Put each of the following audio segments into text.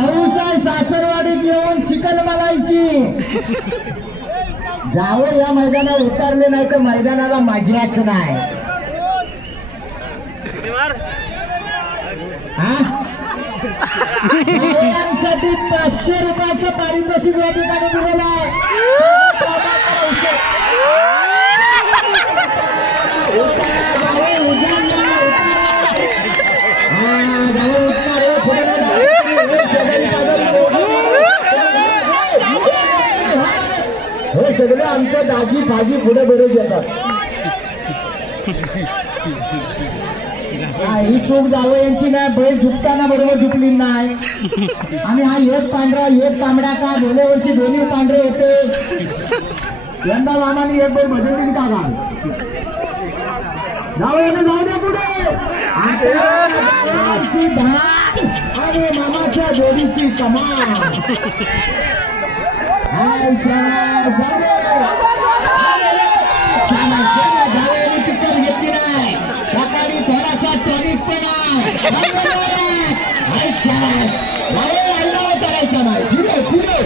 हौस आहे सासरवाडीत येऊन चिकन मलाईची. जावं या मैदानावर उतरले नाही तर मैदानाला मजाच नाही. साठी 500 रुपयाचं पारितोषिक या ठिकाणी दिलेलं आहे. हे सगळे आमच्या दाजी भाजी पुढे बरेच येतात. ही चूक जावं यांची नाही. बैल झुकताना बरोबर झुकली नाही. आणि हा एक पांढरा एक तांबडा का गेल्या वर्षी दोन्ही पांढरे होते. यंदा मामाने एक बैल बदलली का का जाऊ द्या पुढे. आणि मामाच्या जोडीची कमाल. पिक्चर घेतली नाही. सकाळी थोडासा टॉनिक पेना करायचं नाही. पुढे पुढे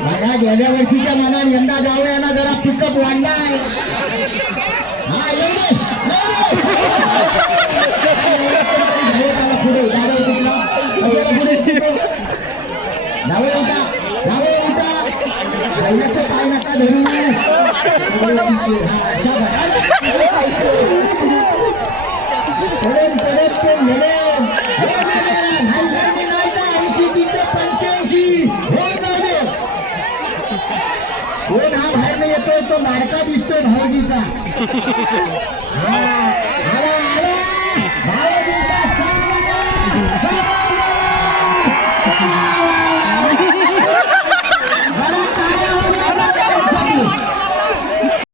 बघा गेल्या वर्षीच्या मनात यंदा जावं यांना जरा पिकअप वाढलाय. हा पुढे जावे उठा जावे उठा. काय नका धरू. कोण हा बाहेर येतोय तो लाडका दिसतोय भाऊजीचा.